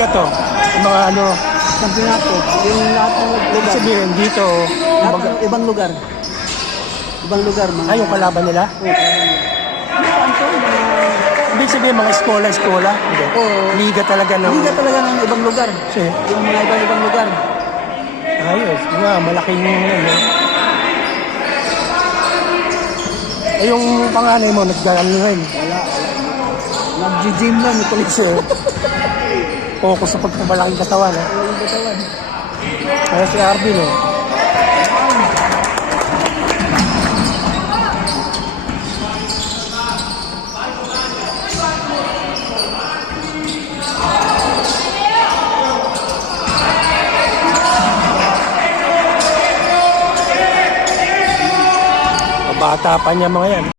liga to. Yung mga ano, Kampiyonato. Yung lahat ng ibig lugar. sabihin dito, Lahat kumbaga, ng ibang lugar. Ibang lugar. Mga, ay yung kalaban nila. Ano pa ito? Ibig sabihin mga eskola. Hindi. Oo. Liga talaga ng... Liga talaga ng ibang lugar. Kasi, Yung mga ibang lugar. ayos. Nga, malaking ano. Eh, yung panganay mo, nagdaan rin. Wala. Nag-gym lang. Ito Kasi, focus sa pagpapalaking katawan. Eh. yung katawan. Kaya si Arvin, eh. Bata pa niya mga yan.